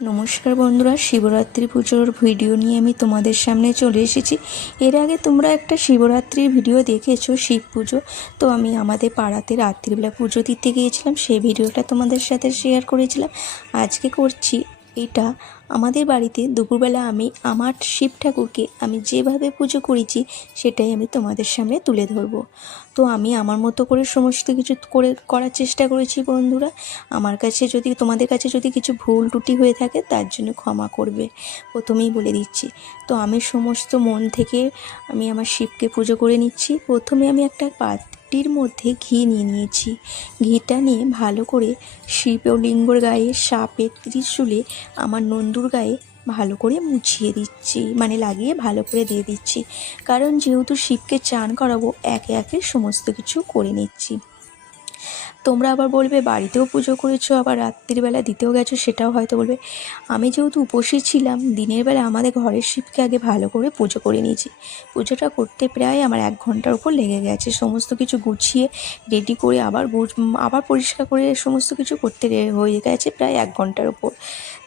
নমস্কার বন্ধুরা, শিবরাত্রি পুজোর ভিডিও নিয়ে আমি তোমাদের সামনে চলে এসেছি। এর আগে তোমরা একটা শিবরাত্রির ভিডিও দেখেছ, শিব পুজো। তো আমি আমাদের পাড়াতে রাত্রিবেলা পুজো দিতে গিয়েছিলাম, সেই ভিডিওটা তোমাদের সাথে শেয়ার করেছিলাম। আজকে করছি এটা আমাদের বাড়িতে দুপুরবেলা আমি আমার শিব ঠাকুরকে আমি যেভাবে পুজো করেছি, সেটাই আমি তোমাদের সামনে তুলে ধরবো। তো আমি আমার মতো করে সমস্ত কিছু করে, করার চেষ্টা করেছি বন্ধুরা। আমার কাছে যদি, তোমাদের কাছে যদি কিছু ভুল ত্রুটি হয়ে থাকে, তার জন্য ক্ষমা করবে। প্রথমেই বলে দিচ্ছি, তো আমি সমস্ত মন থেকে আমি আমার শিবকে পুজো করে নিচ্ছি। প্রথমে আমি একটা পাত্রির মধ্যে ঘি নিয়ে নিয়েছি। ঘিটা নিয়ে ভালো করে শিবলিঙ্গর গায়ে সাপের ত্রিশুলে আমার নন্দুর গায়ে ভালো করে মুছিয়ে দিচ্ছি মানে লাগিয়ে ভালো করে দিয়ে দিচ্ছি। কারণ যেহেতু শিবকে চান করাবো, একে একে সমস্ত কিছু করে নিচ্ছি। তোমরা আবার বলবে, বাড়িতেও পুজো করেছ, আবার রাত্রিবেলা দিতেও গেছো, সেটাও হয়তো বলবে। আমি যেহেতু উপসী ছিলাম, দিনের বেলা আমাদের ঘরের শিবকে আগে ভালো করে পুজো করে নিয়েছি। পুজোটা করতে প্রায় আমার এক ঘণ্টার উপর লেগে গেছে। সমস্ত কিছু গুছিয়ে রেডি করে আবার আবার পরিষ্কার করে সমস্ত কিছু করতে হয়ে গেছে প্রায় এক ঘণ্টার উপর।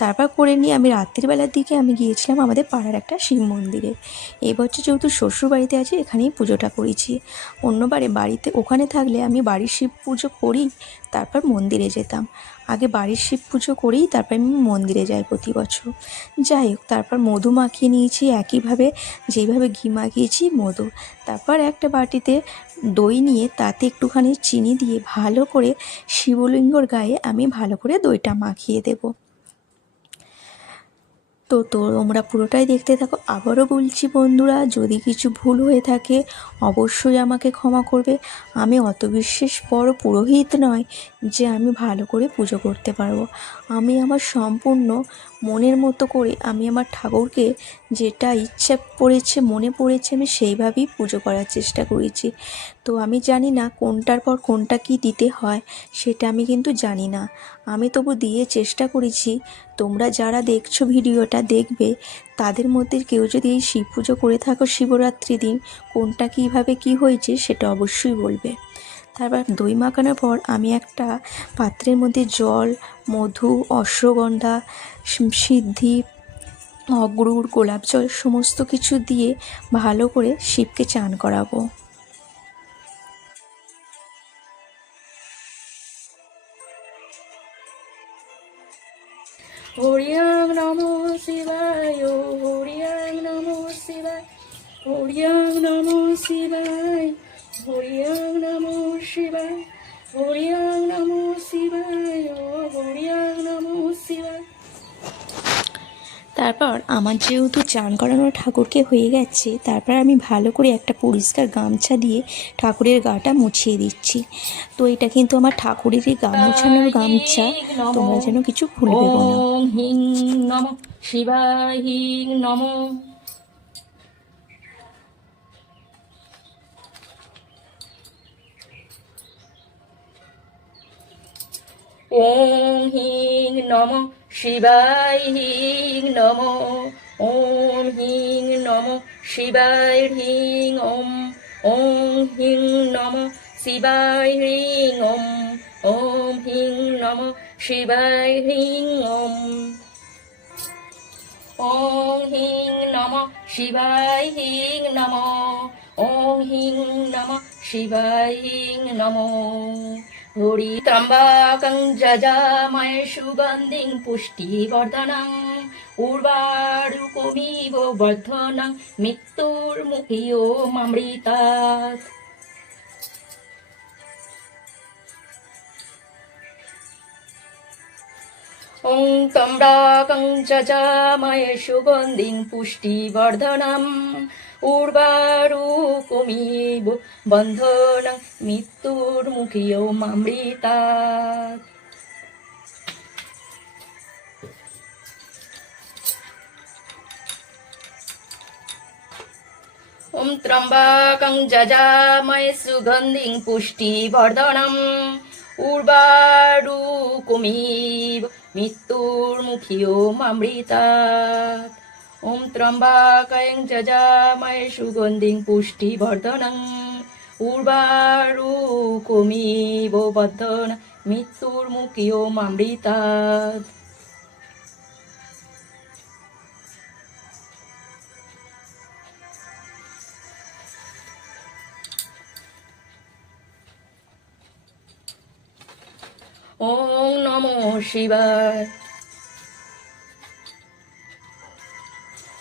তারপর করে নিয়ে আমি রাত্রিবেলার দিকে আমি গিয়েছিলাম আমাদের পাড়ার একটা শিব মন্দিরে। এবছর যেহেতু শ্বশুর বাড়িতে আছি, এখানেই পুজোটা করেছি। অন্যবারে বাড়িতে ওখানে থাকলে আমি বাড়ির শিব পুজো করি, তারপর মন্দিরে যেতাম। আগে বাড়ির শিব পুজো করেই তারপর আমি মন্দিরে যাই প্রতি বছর। যাই হোক, তারপর মধু মাখিয়ে নিয়েছি একইভাবে, যেইভাবে ঘি মাখিয়েছি মধু। তারপর একটা বাটিতে দই নিয়ে তাতে একটুখানি চিনি দিয়ে ভালো করে শিবলিঙ্গর গায়ে আমি ভালো করে দইটা মাখিয়ে দেবো। তো তোমরা পুরোটাই দেখতে থাকো। আবারও বলছি বন্ধুরা, যদি কিছু ভুল হয়ে থাকে, অবশ্যই আমাকে ক্ষমা করবে। আমি অত বিশেষ বড় পুরোহিত নয় যে আমি ভালো করে পুজো করতে পারব। আমি আমার সম্পূর্ণ মনের মতো করে আমি আমার ঠাকুরকে যেটা ইচ্ছা পড়েছে, মনে পড়েছে, আমি সেইভাবেই পুজো করার চেষ্টা করেছি। তো আমি জানি না কোনটার পর কোনটা কি দিতে হয়, সেটা আমি কিন্তু জানি না। আমি তবু দিয়ে চেষ্টা করেছি। তোমরা যারা দেখছ ভিডিওটা দেখবে, তাদের মধ্যে কেউ যদি এই শিব পুজো করে থাকো শিবরাত্রি দিন, কোনটা কীভাবে কি হয়েছে সেটা অবশ্যই বলবে। তারপর দই মাখানোর পর আমি একটা পাত্রের মধ্যে জল, মধু, অশ্বগন্ধা সিদ্ধি অগ্রুর গোলাপ জল, সমস্ত কিছু দিয়ে ভালো করে শিবকে চান করাবো। হরিয়াং নম শিবায় হরিয়াং নম শিবায় হরিয়াং নম শিবায় হরিয়াং নম শিবায় হরিয়াং নম শিবায় তারপর আমার যেহেতু চান করানো ঠাকুরকে হয়ে গেছে, তারপর আমি ভালো করে একটা পরিষ্কার গামছা দিয়ে ঠাকুরের গাটা মুছিয়ে দিচ্ছি। তো এটা কিন্তু আমার ঠাকুরেরই গা মোছানোর গামছা, তোমরা যেন কিছু ভেবো না। হিং হিং ওম হিং নম শিবায় হিং নম, ওম হিং নম, শিবায় হিং ওম ওম হিং নম, শিবায় হিং ওম ওম হিং নম, শিবায় হিং ওম। ওম হিং নম, শিবায় হিং নম, ওম হিং নম, শিবায় হিং নম। হরি তাম্বাকং যজাময় সুগন্ধিং, পুষ্টি বর্ধনং, উর্বারু উর্বারুকমিব বর্ধনং, মৃত্যুর মুখিও মামৃতাত ওং তম্রাকং যজাময় সুগন্ধিং পুষ্টিবর্ধনম सुगन्धिं पुष्टिवर्धनम् उर्वारुकमिव बन्धनं मृत्युर्मुखियो मामृतात् ॐ त्र्यम्बकं जजामय सुगन्धिं पुष्टिवर्धनम् উর্বারুকুমিব মৃত্যুর মুখিও ওম ত্রম্বাকায়ং যজামায় সুগন্ধি পুষ্টি বর্ধন কমিব বর্ধন মৃত্যুর মুখীয় মামৃতা ওম নমো শিবা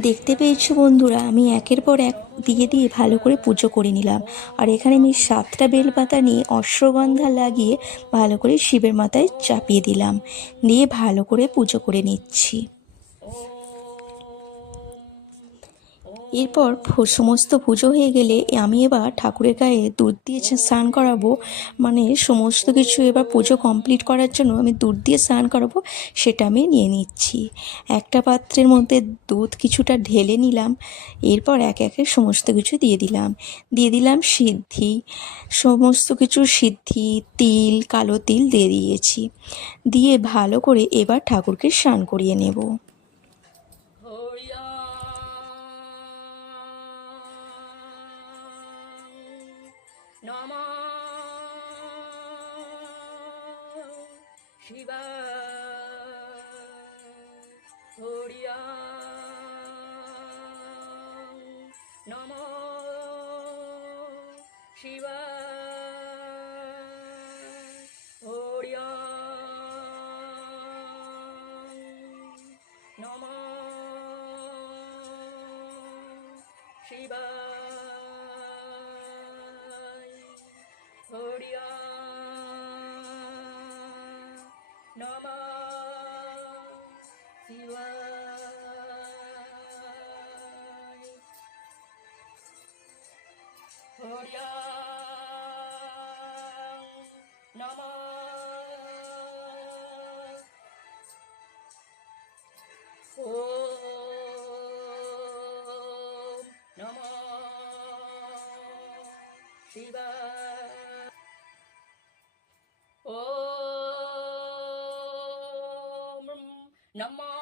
দেখতে পেয়েছ বন্ধুরা, আমি একের পর এক দিয়ে দিয়ে ভালো করে পুজো করে নিলাম। আর এখানে আমি সাতটা বেলপাতা নিয়ে অশ্বগন্ধা লাগিয়ে ভালো করে শিবের মাথায় চাপিয়ে দিলাম। দিয়ে ভালো করে পুজো করে নিচ্ছি। এরপর সমস্ত পুজো হয়ে গেলে আমি এবার ঠাকুরের গায়ে দুধ দিয়ে স্নান করাবো। মানে সমস্ত কিছু এবার পুজো কমপ্লিট করার জন্য আমি দুধ দিয়ে স্নান করাবো, সেটা আমি নিয়ে নিচ্ছি। একটা পাত্রের মধ্যে দুধ কিছুটা ঢেলে নিলাম, এরপর এক একে সমস্ত কিছু দিয়ে দিলাম। দিয়ে দিলাম সিদ্ধি। সমস্ত কিছু সিদ্ধি, তিল, কালো তিল দিয়ে দিয়েছি। দিয়ে ভালো করে এবার ঠাকুরকে স্নান করিয়ে নেব। নম শিবায় হরিয়া নম শিবায় হরিয়া নম শিবায়। হরিয়াম নম ও নম শিবা ও নমঃ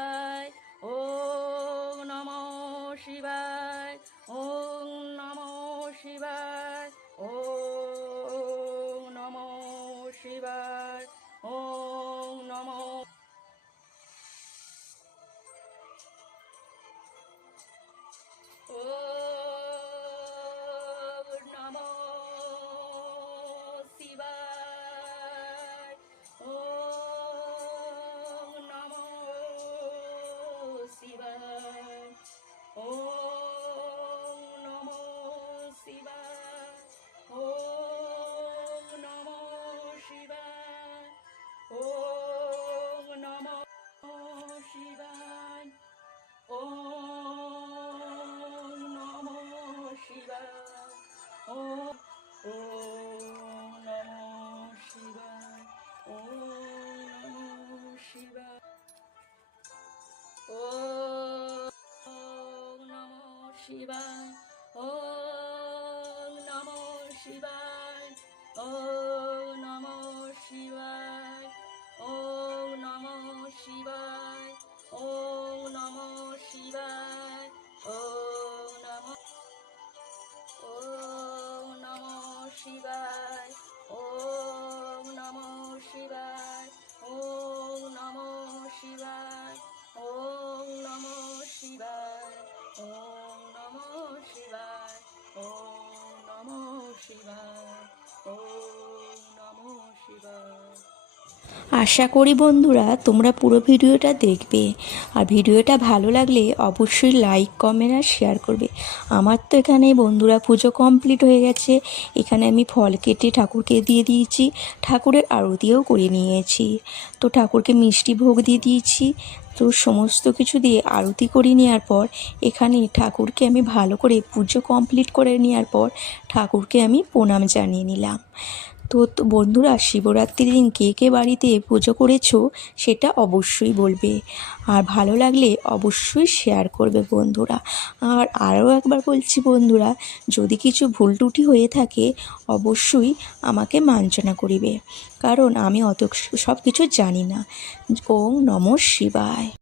Oh. শিবায়। ও নমঃ শিবায়। ও নমঃ শিবায়। ও নমঃ শিবায়। ও নমঃ শিবায়। ও নমঃ ও নমঃ শিবায়। আশা করি বন্ধুরা তোমরা পুরো ভিডিওটা দেখবে। আর ভিডিওটা ভালো লাগলে অবশ্যই লাইক কমেন্ট আর শেয়ার করবে। আমার তো এখানে বন্ধুরা পুজো কমপ্লিট হয়ে গেছে। এখানে আমি ফল কেটে ঠাকুরকে দিয়ে দিয়েছি, ঠাকুরের আরতিও করে নিয়েছি। তো ঠাকুরকে মিষ্টি ভোগ দিয়ে দিয়েছি, তো সমস্ত কিছু দিয়ে আরতি করে নেওয়ার পর, এখানে ঠাকুরকে আমি ভালো করে পুজো কমপ্লিট করে নেওয়ার পর, ঠাকুরকে আমি প্রণাম জানিয়ে নিলাম। তো বন্ধুরা, শিবরাত্রির দিন কে কে বাড়িতে পুজো করেছ সেটা অবশ্যই বলবে। আর ভালো লাগলে অবশ্যই শেয়ার করবে বন্ধুরা। আর আরও একবার বলছি বন্ধুরা, যদি কিছু ভুল ত্রুটি হয়ে থাকে, অবশ্যই আমাকে মার্জনা করিবে। কারণ আমি অত সব কিছু জানি না। ওং নমঃ শিবায়।